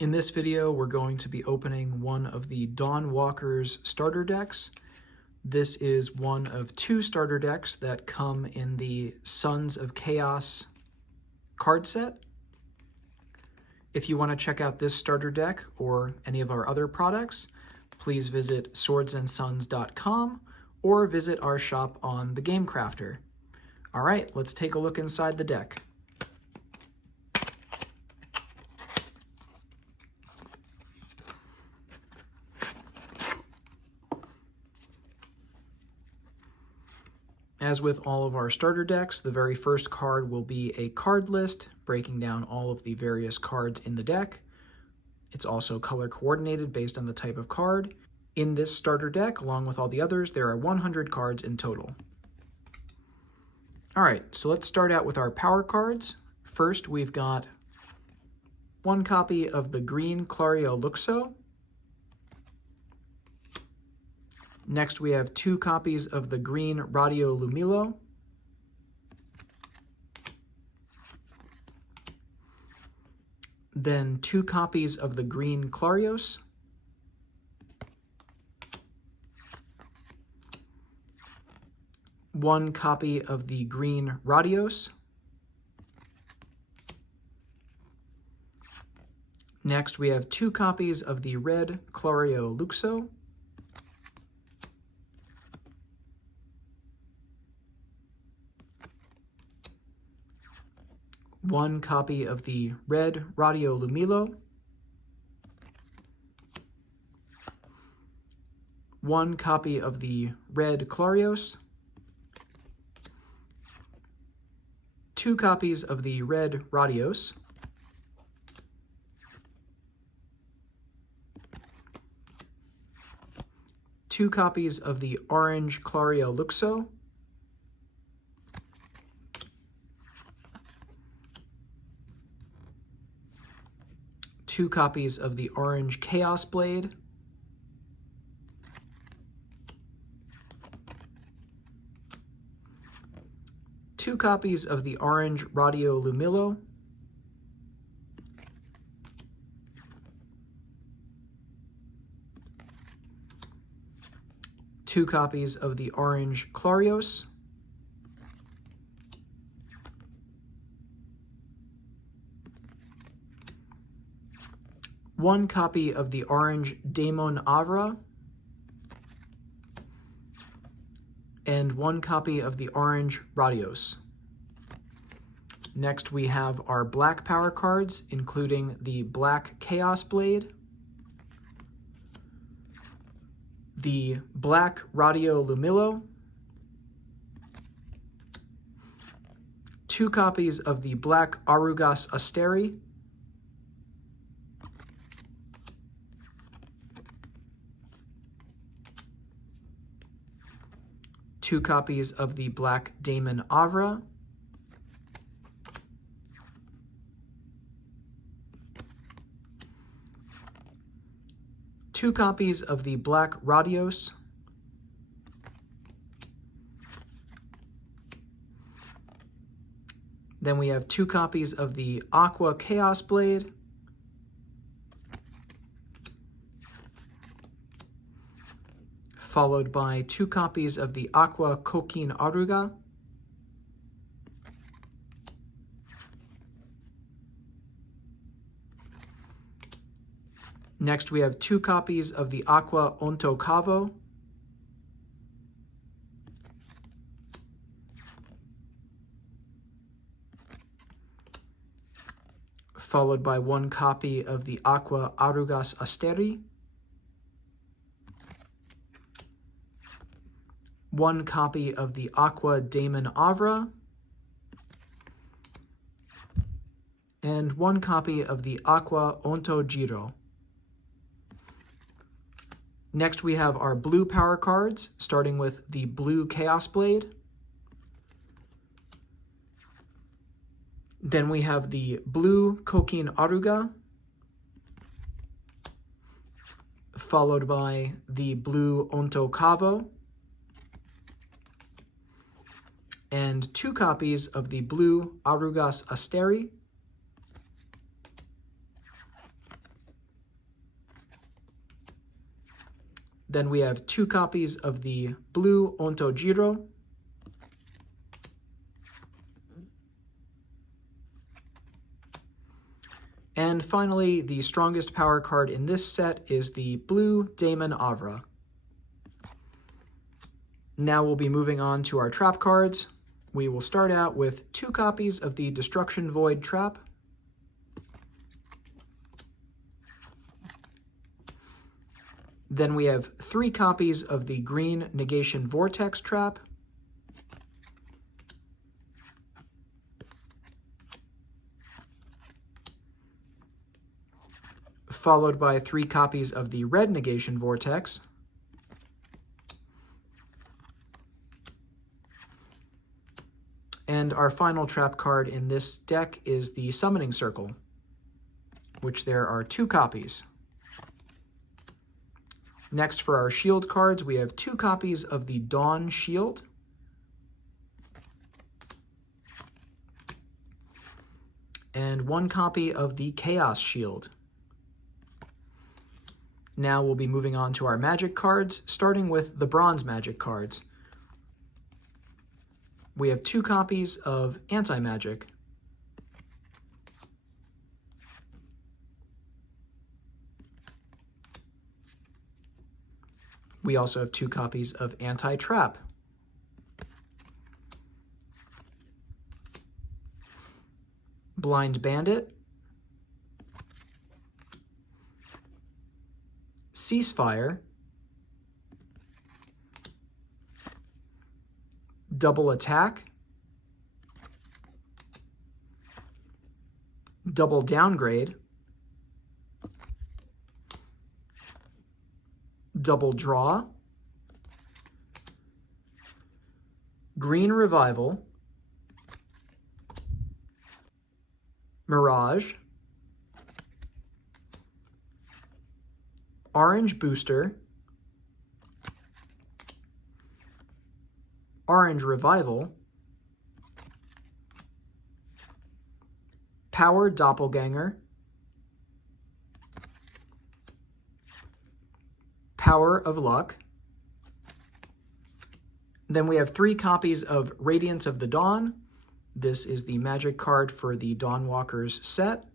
In this video, we're going to be opening one of the Dawn Walker's starter decks. This is one of two starter decks that come in the Sons of Chaos card set. If you want to check out this starter deck or any of our other products, please visit swordsandsons.com or visit our shop on the Game Crafter. All right, let's take a look inside the deck. As with all of our starter decks, the very first card will be a card list breaking down all of the various cards in the deck. It's also color coordinated based on the type of card. In this starter deck, along with all the others, there are 100 cards in total. All right, so let's start out with our power cards. First, we've got one copy of the green Clario Luxo. Next, we have two copies of the green Radio Lumilo. Then two copies of the green Clarios. One copy of the green Radios. Next, we have two copies of the red Clario Luxo. One copy of the red Radio Lumilo. One copy of the red Clarios. Two copies of the red Radios. Two copies of the orange Clario Luxo. Two copies of the orange Chaos Blade. Two copies of the orange Radio Lumilo. Two copies of the orange Clarios. One copy of the orange Daemon Avra. And one copy of the orange Radios. Next, we have our black power cards, including the black Chaos Blade, the black Radio Lumilo, two copies of the black Arugas Asteri, two copies of the black Daemon Avra, two copies of the black Radios, then we have two copies of the Aqua Chaos Blade, followed by two copies of the Aqua Coquin Aruga, next we have two copies of the Aqua Onto Cavo, followed by one copy of the Aqua Arugas Asteri, one copy of the Aqua Daemon Avra, and one copy of the Aqua Onto Giro. Next, we have our blue power cards, starting with the blue Chaos Blade. Then we have the blue Coquin Aruga, followed by the blue Onto Cavo, and two copies of the blue Arugas Asteri, Then we have 2 copies of the blue Ontojiro. And finally, the strongest power card in this set is the blue Daemon Avra. Now we'll be moving on to our trap cards. We will start out with 2 copies of the Destruction Void trap. Then we have 3 copies of the green Negation Vortex trap. Followed by 3 copies of the red Negation Vortex. And our final trap card in this deck is the Summoning Circle, which there are 2 copies. Next, for our shield cards, we have 2 copies of the Dawn Shield. And 1 copy of the Chaos Shield. Now we'll be moving on to our magic cards, starting with the bronze magic cards. We have 2 copies of Anti-Magic. We also have 2 copies of Anti-Trap. Blind Bandit. Ceasefire. Double Attack. Double Downgrade. Double Draw. Green Revival. Mirage. Orange Booster. Orange Revival. Power Doppelganger. Power of Luck. Then we have 3 copies of Radiance of the Dawn. This is the magic card for the Dawnwalkers set.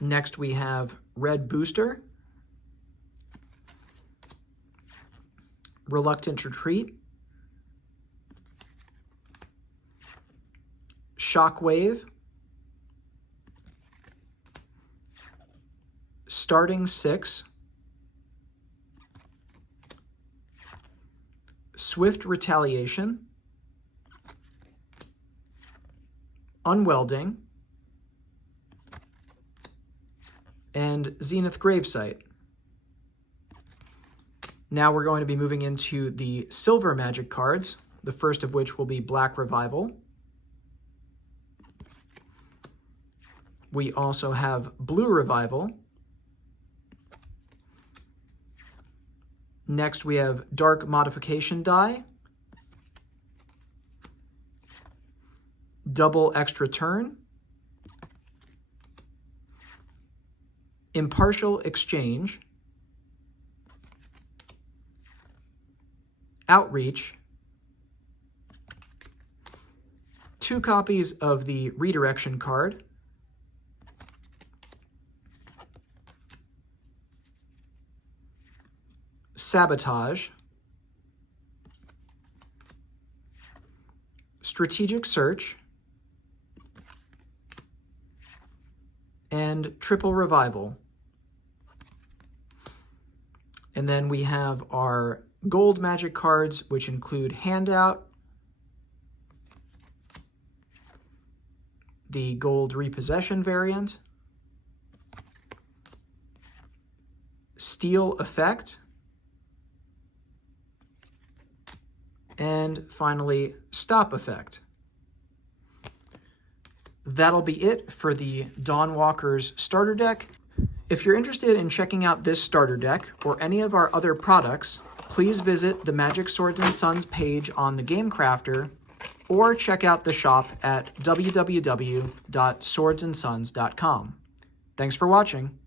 Next we have Red Booster, Reluctant Retreat, Shockwave, Starting 6, Swift Retaliation, Unwelding, and Zenith Gravesight. Now we're going to be moving into the silver magic cards, the first of which will be Black Revival. We also have Blue Revival. Next we have Dark Modification Die, Double Extra Turn, Impartial Exchange, Outreach, 2 copies of the Redirection card, Sabotage, Strategic Search, and Triple Revival. And then we have our gold magic cards, which include Handout, the gold repossession variant, Steal Effect, and finally Stop Effect. That'll be it for the Dawnwalkers starter deck. If you're interested in checking out this starter deck or any of our other products, please visit the Magic Swords and Sons page on the Game Crafter or check out the shop at www.swordsandsons.com. Thanks for watching.